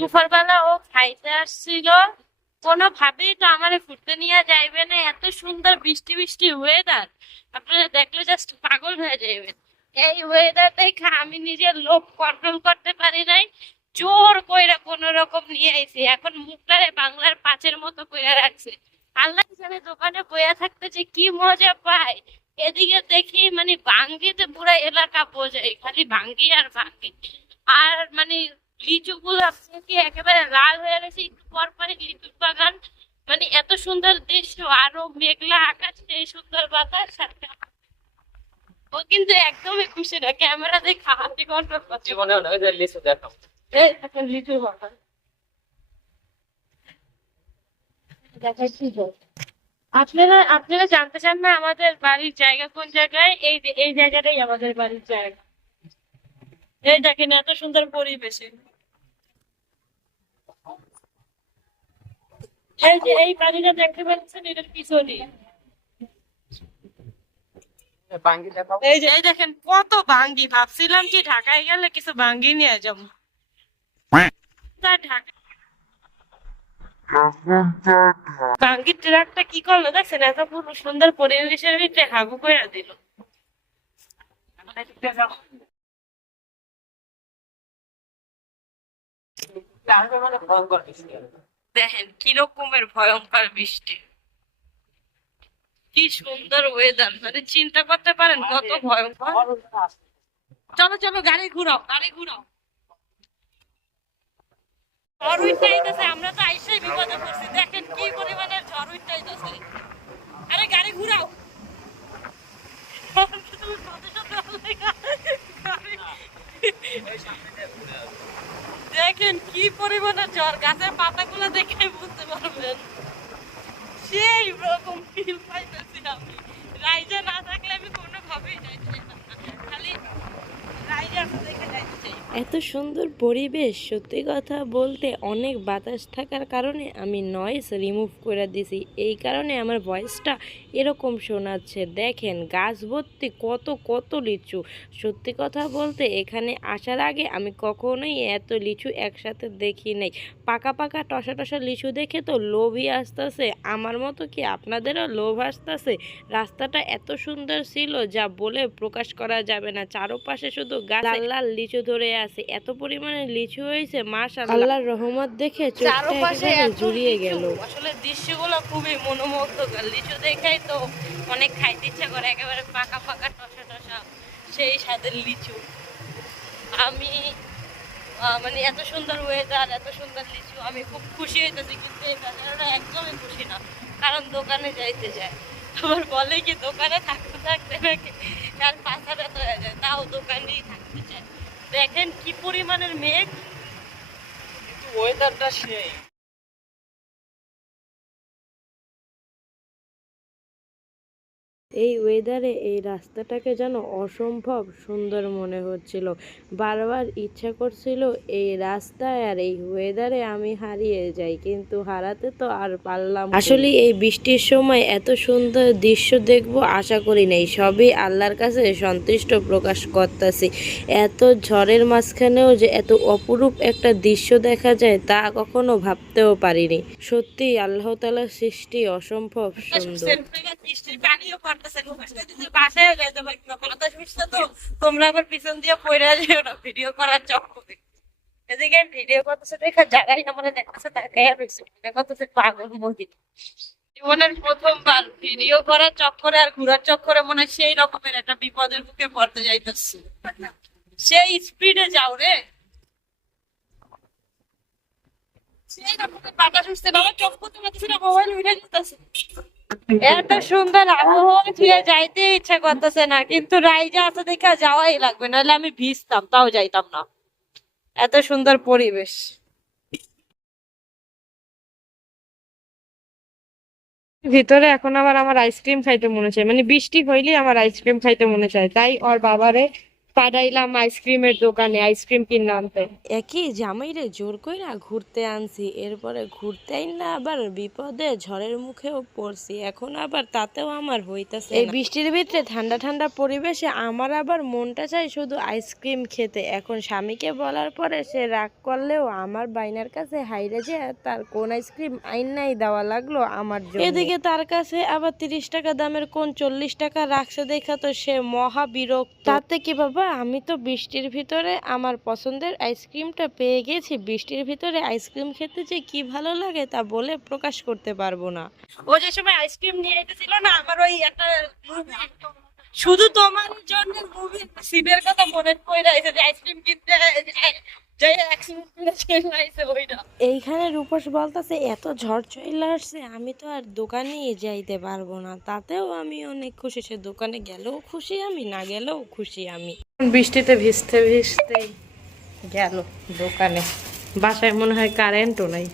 দুপুরবেলা ও খাইতে আসছিল, কোনোভাবেই তো আমারে ঘুরতে নিয়ে যাইবে না। এত সুন্দর বৃষ্টি বৃষ্টি ওয়েদার, আপনারা দেখলে জাস্ট পাগল হয়ে যাইবেন। এই ওয়েদার দেখে আমি নিজের লোভ কন্ট্রোল করতে পারি নাই, জোর কইরা কোন রকম নিয়ে আইছি। এখন মুখটারে বাংলার পাঁচের মতো কইরা রাখছে। আল্লাহ জানে দোকানে বইয়া থাকতে যে কি মজা পায়। এদিকে দেখি মানে ভাঙ্গিতে পুরা এলাকা বোঝাই, খালি ভাঙ্গি আর ভাঙ্গি। আর মানে লিচু গুলো কি একেবারে লাল হয়ে গেছে, একটু পর পরে লিচুর বাগান। মানে এত সুন্দর দৃশ্য, আরো মেঘলা আকাশ, এই সুন্দর বাতাস। ও কিন্তু একদমই খুশি না, ক্যামেরা দেখে হাসি কন্ট্রোল করছে। জীবনে ওই যে লিচু দেখাও। এই এখন লিচুর বাগান দেখাচ্ছি তো। আপনারা আপনারা জানতে চান না আমাদের বাড়ির জায়গা কোন জায়গায়? এই যে এই জায়গাটাই আমাদের বাড়ির জায়গা। এই দেখেন এত সুন্দর পরিবেশে, এই যে এই বাড়িটা দেখতে পাচ্ছেন, এটার পিছনে বাঙ্গি দেখাও। এই যে এই দেখেন কত বাঙ্গি। ভাবছিলাম কি ঢাকায় গেলে কিছু বাঙ্গি নিয়ে যাবো, তা ঢাকা বাঙ্গির ট্রাকটা কি করলো দেখছেন? এত পুরো সুন্দর পরিবেশের ভিতরে হাগু করে দিল। মানে ভয়ঙ্কর বৃষ্টি। দেখেন কি রকমের ভয়ঙ্কর বৃষ্টি, কি সুন্দর ওয়েদার, মানে চিন্তা করতে পারেন কত ভয়ঙ্কর। চলো চলো গাড়ি ঘুরাও, গাড়ি ঘুরাও। ঝড় উঠতেছে, আমরা তো আইসাই বিপদে পড়ছি। দেখেন কি পরিমাণের ঝড় উঠতেছে। আরে গাড়ি ঘুরাও। দেখেন কি পরিমাণের ঝড়, গাছের পাতাগুলো দেখে বুঝতে পারবেন। সেই রকম ফিল পাইতেছি আমি। রাইজা না থাকলে আমি কোনোভাবেই যাইতে না, খালি রাইজা দেখে যাইতে চাই। এত সুন্দর পরিবেশ, সত্যি কথা বলতে অনেক বাতাস থাকার কারণে আমি নয়েজ রিমুভ করে দিছি, এই কারণে আমার ভয়েসটা এরকম শোনাচ্ছে। দেখেন গাছ ভর্তি কত কত লিচু। সত্যি কথা বলতে এখানে আসার আগে আমি কখনোই এত লিচু একসাথে দেখি নাই। পাকা পাকা টসা টসা লিচু দেখে তো লোভই আসতেছে, আমার মতো কি আপনাদেরও লোভ আসতেছে? রাস্তাটা এত সুন্দর ছিল যা বলে প্রকাশ করা যাবে না। চারপাশে শুধু গাছ, লাল লাল লিচু ধরে আছে। এত পরিমাণে লিচু হয়েছে, মাশাআল্লাহ, আল্লাহর রহমত দেখে চোখটা চারপাশে একেবারে এত জুড়িয়ে লিচু, গেল। আসলে দৃশ্যগুলো খুবই মনোমুগ্ধকর। লিচু দেখাই তো অনেক খাইতে ইচ্ছা করে, একেবারে পাকা পাকা টসা টসা সেই স্বাদের লিচু। আমি মানে এত সুন্দর ওয়েদার, এত সুন্দর লিচু, আমি খুব খুশি হইতেছি। কিন্তু এই বেচারারা একদমই খুশি না, কারণ দোকানে যাইতে যায়। আবার বলে কি দোকানে থাকতে থাকতে নাকি কাল পাছা ব্যথা হয়ে যায়, তাও দোকানেই থাকতে চায়। দেখেন কি পরিমাণের মেঘ। কিন্তু ওয়েদারটা সেই। এই ওয়েদারে এই রাস্তাটাকে যেন অসম্ভব সুন্দর মনে হচ্ছিল। বারবার ইচ্ছা করছিল এই রাস্তায় আর এই ওয়েদারে আমি হারিয়ে যাই, কিন্তু হারাতে তো আর পারলাম। আসলে এই বৃষ্টির সময় এত সুন্দর দৃশ্য দেখব আশা করি নাই। সবই আল্লাহর কাছে সন্তুষ্ট প্রকাশ করতেছি। এত ঝড়ের মাঝখানেও যে এত অপরূপ একটা দৃশ্য দেখা যায় তা কখনো ভাবতেও পারিনি। সত্যি আল্লাহ তাআলার সৃষ্টি অসম্ভব সুন্দর। তোমরা আবার পিছন দিয়ে পড়ে যাও না ভিডিও করার চক্করে। এদিকে ভিডিও করতেছে দেখা জায়গায় আমাদের দেখতেছে, তাকাই রয়েছে করতেছে পাগল মহিলা। জীবনের প্রথমবার ভিডিও করার চক্করে আর ঘোরার চক্করে মনে হয় সেই রকমের একটা বিপদের মুখে পড়তে যাইতেছে। সেই স্পিডে যাও রে, সেই রকমের বাতাস উঠছে বাবা, চোখ করতে পারতেছে না, মোবাইল উঠে যেতেছে। এত সুন্দর আবহাওয়া ছুঁয়ে যাইতে ইচ্ছা করতেছে না, কিন্তু রাইজা আছে দেখা যাওয়াই লাগবে, নাহলে আমি ভিজতাম তাও যাইতাম না। এত সুন্দর পরিবেশ। ভিতরে এখন আবার আমার আইসক্রিম খাইতে মনে চায়, মানে বৃষ্টি হইলে আমার আইসক্রিম খাইতে মনে চায়। তাই ওর বাবারে পাঠাইলাম আইসক্রিমের দোকানে আইসক্রিম কিনে আনতে। একই জামাইরে জোর কইরা ঘুরতে আনছি, এরপরে ঘুরতেই না আবার বিপদে ঝড়ের মুখেও পড়ছি, এখন আবার তাতেও আমার হইতাছে এই বৃষ্টির ভিতরে ঠান্ডা ঠান্ডা পরিবেশে আমার আবার মনটা চাই শুধু আইসক্রিম খেতে। এখন স্বামীকে বলার পরে সে রাগ করলেও আমার বাইনার কাছে হাইরে যে তার কোন আইসক্রিম আইন নাই দেওয়া লাগলো আমার জন্য। এদিকে তার কাছে আবার 30 টাকা দামের কোন 40 টাকা রাখছে দেখা তো সে মহা বিরক্ত। তাতে কি বাবা, আমি তো বৃষ্টির ভিতরে আমার পছন্দের আইসক্রিমটা পেয়ে গেছি। বৃষ্টির ভিতরে আইসক্রিম খেতে যে কি ভালো লাগে তা বলে প্রকাশ করতে পারবো না। ও যে সময় আইসক্রিম নিয়ে এসেছিল না, আমার ওই একটা movie, শুধু তোমার জন্য মুভির সিনের কথা মনে পড়ে আছে যে আইসক্রিম কিনতে যাই অ্যাক্সিডেন্ট হয়েছে ওইটা। এইখানে রূপস বলতেছে এত ঝড় চলে আসছে আমি তো আর দোকানে যাইতে পারবো না, তাতেও আমি অনেক খুশি। সে দোকানে গেলেও খুশি আমি, না গেলেও খুশি আমি। বৃষ্টিতে ভিজতে ভিজতে গেল দোকানে, বাসায় মনে হয় কারেন্টও নাই।